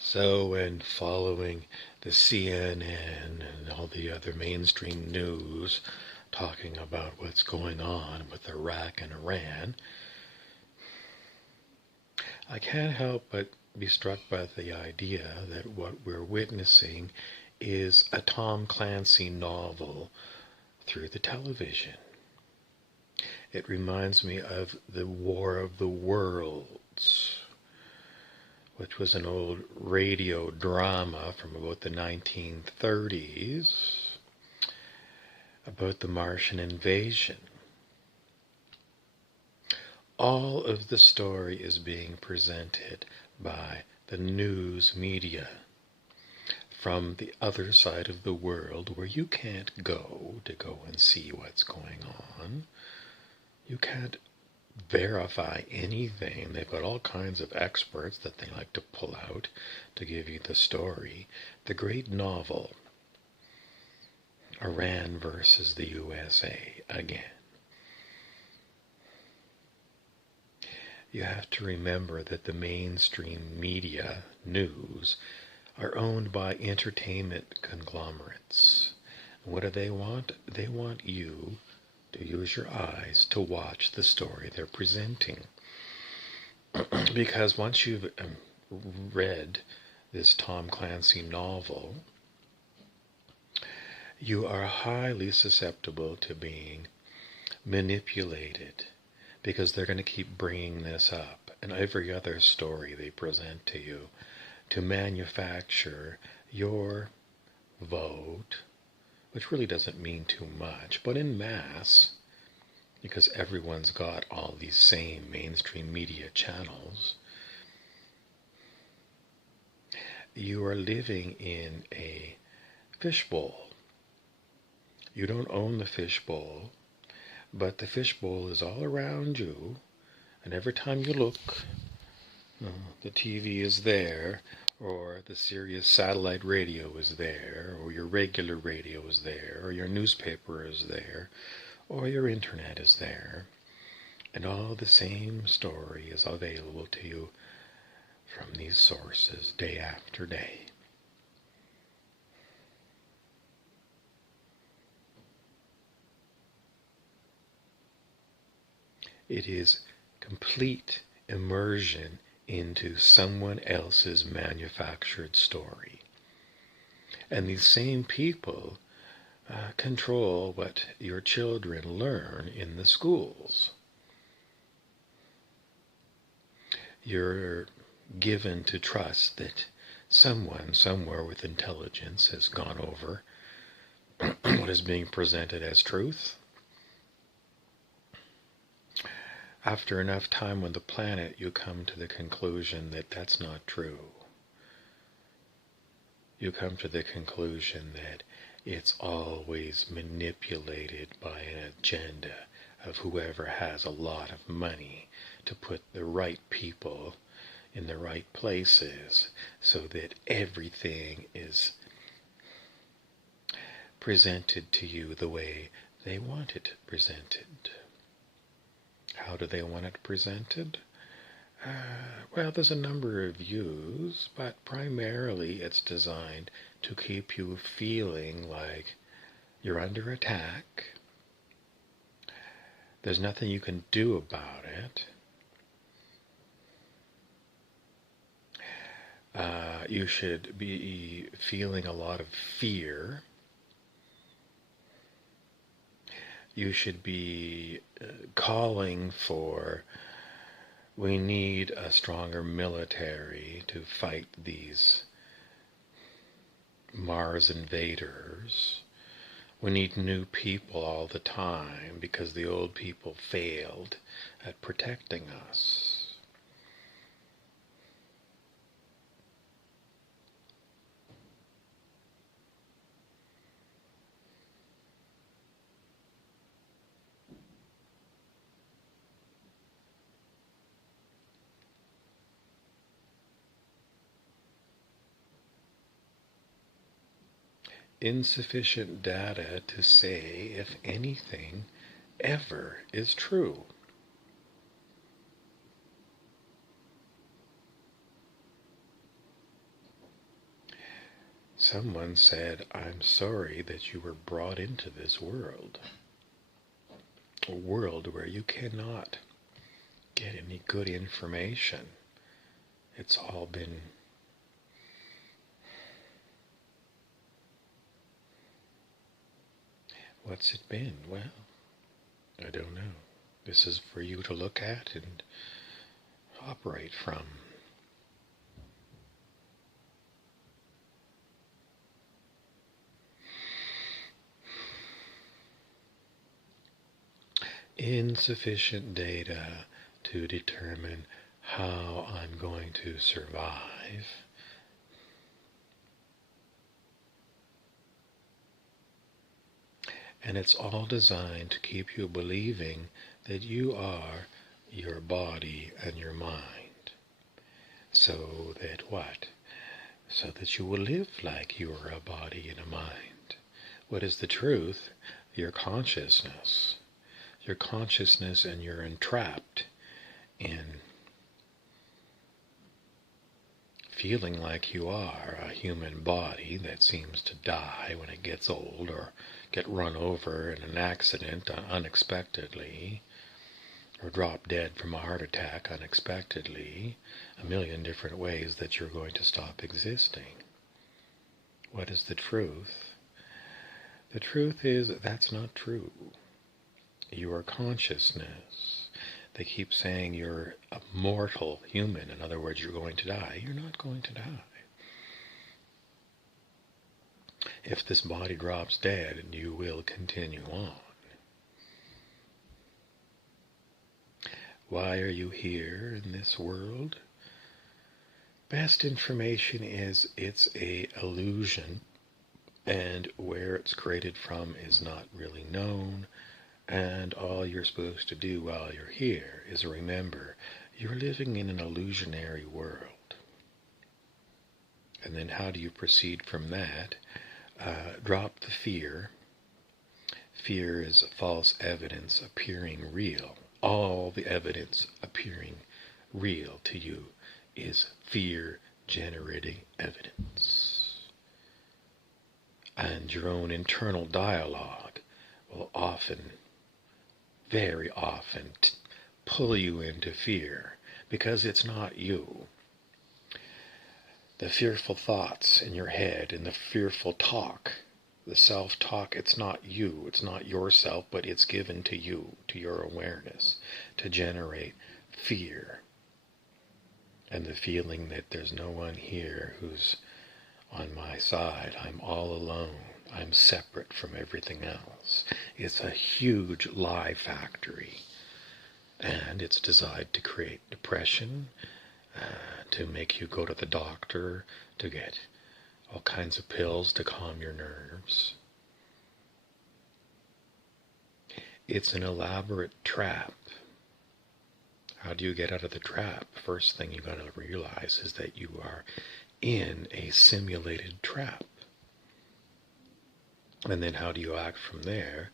So, when following the CNN and all the other mainstream news talking about what's going on with Iraq and Iran, I can't help but be struck by the idea that what we're witnessing is a Tom Clancy novel through the television. It reminds me of the War of the Worlds, which was an old radio drama from about the 1930s about the Martian invasion. All of the story is being presented by the news media from the other side of the world where you can't go to go and see what's going on. You can't verify anything. They've got all kinds of experts that they like to pull out to give you the story. The great novel, Iran versus the USA, again. You have to remember that the mainstream media, news, are owned by entertainment conglomerates. What do they want? They want you to use your eyes to watch the story they're presenting. Because once you've read this Tom Clancy novel, you are highly susceptible to being manipulated, because they're going to keep bringing this up and every other story they present to you to manufacture your vote, which really doesn't mean too much, but in mass, because everyone's got all these same mainstream media channels, you are living in a fishbowl. You don't own the fishbowl, but the fishbowl is all around you, and every time you look, the TV is there, or the Sirius satellite radio is there, or your regular radio is there, or your newspaper is there, or your internet is there, and all the same story is available to you from these sources day after day. It is complete immersion into someone else's manufactured story. And these same people control what your children learn in the schools. You're given to trust that someone somewhere with intelligence has gone over what is being presented as truth. After enough time on the planet, you come to the conclusion that that's not true. You come to the conclusion that it's always manipulated by an agenda of whoever has a lot of money to put the right people in the right places so that everything is presented to you the way they want it presented. How do they want it presented? Well, there's a number of views, but primarily it's designed to keep you feeling like you're under attack. There's nothing you can do about it. You should be feeling a lot of fear. You should be calling for, we need a stronger military to fight these Mars invaders. We need new people all the time because the old people failed at protecting us. Insufficient data to say if anything ever is true. Someone said, I'm sorry that you were brought into this world. A world where you cannot get any good information. It's all been what's it been? Well, I don't know. This is for you to look at and operate from. Insufficient data to determine how I'm going to survive. And it's all designed to keep you believing that you are your body and your mind. So that what? So that you will live like you are a body and a mind. What is the truth? Your consciousness. Your consciousness, and you're entrapped in feeling like you are a human body that seems to die when it gets old, or get run over in an accident unexpectedly, or drop dead from a heart attack unexpectedly, a million different ways that you're going to stop existing. What is the truth? The truth is that's not true. Your consciousness. They keep saying you're a mortal human. In other words, you're going to die. You're not going to die. If this body drops dead, you will continue on. Why are you here in this world? Best information is it's a illusion, and where it's created from is not really known. And all you're supposed to do while you're here is remember you're living in an illusionary world. And then how do you proceed from that? Drop the fear. Fear is false evidence appearing real. All the evidence appearing real to you is fear-generating evidence. And your own internal dialogue will often, very often, pull you into fear, because it's not you. The fearful thoughts in your head and the fearful talk, the self-talk, it's not you, it's not yourself, but it's given to you, to your awareness, to generate fear. And the feeling that there's no one here who's on my side, I'm all alone, I'm separate from everything else. It's a huge lie factory, and it's designed to create depression, to make you go to the doctor, to get all kinds of pills to calm your nerves. It's an elaborate trap. How do you get out of the trap? First thing you got to realize is that you are in a simulated trap. And then how do you act from there?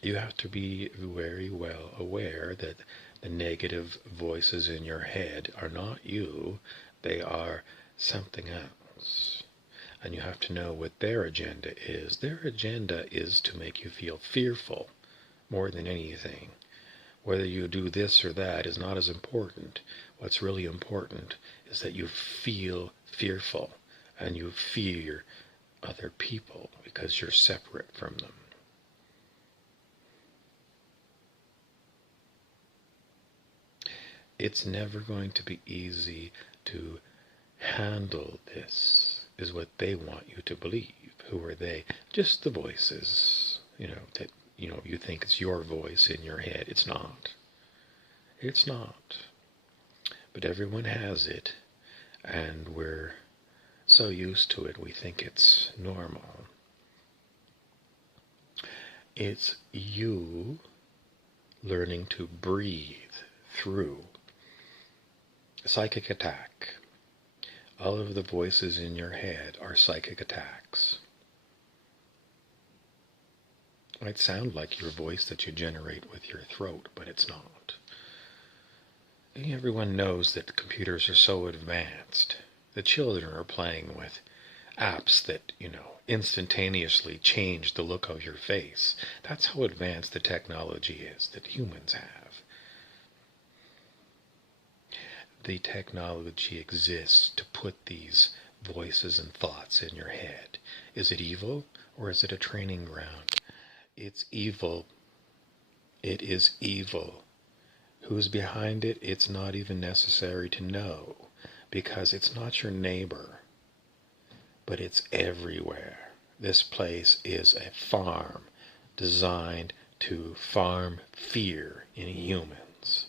You have to be very well aware that the negative voices in your head are not you, they are something else. And you have to know what their agenda is. Their agenda is to make you feel fearful more than anything. Whether you do this or that is not as important. What's really important is that you feel fearful and you fear other people because you're separate from them. It's never going to be easy to handle this, is what they want you to believe. Who are they? Just the voices, that you think it's your voice in your head. It's not. It's not. But everyone has it, and we're so used to it, we think it's normal. It's you learning to breathe through psychic attack. All of the voices in your head are psychic attacks. It might sound like your voice that you generate with your throat, but it's not. Everyone knows that the computers are so advanced. The children are playing with apps that, instantaneously change the look of your face. That's how advanced the technology is that humans have. The technology exists to put these voices and thoughts in your head. Is it evil or is it a training ground? It's evil. It is evil. Who's behind it? It's not even necessary to know, because it's not your neighbor, but it's everywhere. This place is a farm designed to farm fear in humans.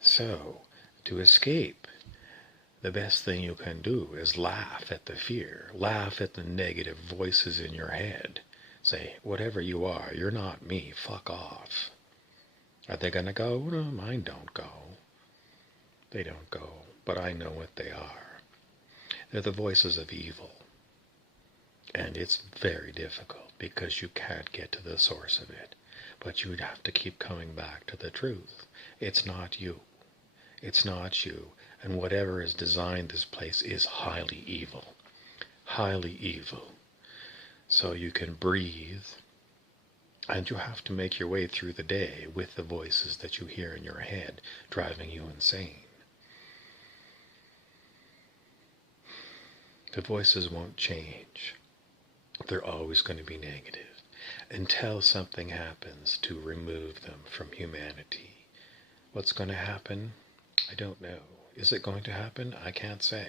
So, to escape, the best thing you can do is laugh at the fear, laugh at the negative voices in your head. Say, whatever you are, you're not me, fuck off. Are they going to go? No, mine don't go. They don't go, but I know what they are. They're the voices of evil. And it's very difficult because you can't get to the source of it. But you have to keep coming back to the truth. It's not you. It's not you. And whatever has designed this place is highly evil. Highly evil. So you can breathe, and you have to make your way through the day with the voices that you hear in your head driving you insane. The voices won't change. They're always going to be negative until something happens to remove them from humanity. What's going to happen? I don't know. Is it going to happen? I can't say.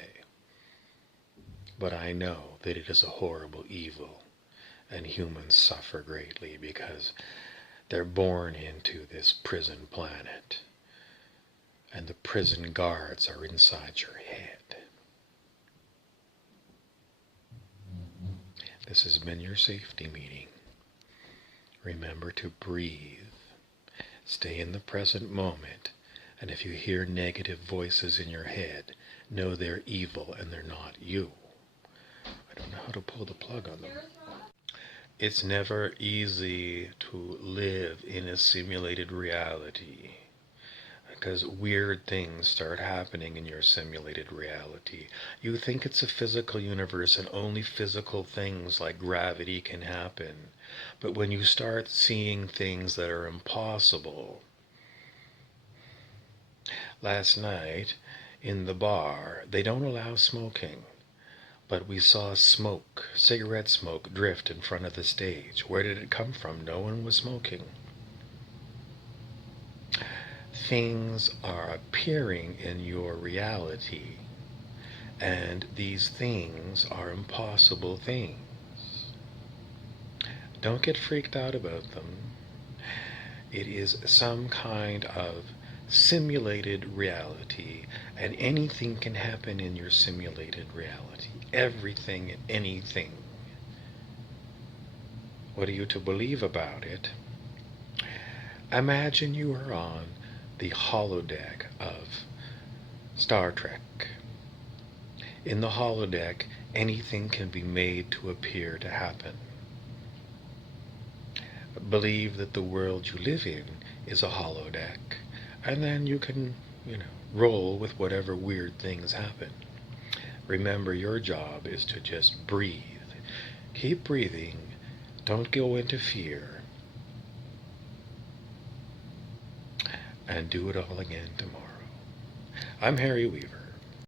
But I know that it is a horrible evil. And humans suffer greatly because they're born into this prison planet. And the prison guards are inside your head. This has been your safety meeting. Remember to breathe. Stay in the present moment. And if you hear negative voices in your head, know they're evil and they're not you. I don't know how to pull the plug on them. It's never easy to live in a simulated reality, because weird things start happening in your simulated reality. You think it's a physical universe and only physical things like gravity can happen. But when you start seeing things that are impossible. Last night in the bar, they don't allow smoking. But we saw smoke, cigarette smoke, drift in front of the stage. Where did it come from? No one was smoking. Things are appearing in your reality, and these things are impossible things. Don't get freaked out about them. It is some kind of simulated reality, and anything can happen in your simulated reality. Everything and anything. What are you to believe about it? Imagine you are on the holodeck of Star Trek. In the holodeck, anything can be made to appear to happen. Believe that the world you live in is a holodeck, and then you can, roll with whatever weird things happen. Remember, your job is to just breathe. Keep breathing. Don't go into fear. And do it all again tomorrow. I'm Harry Weaver.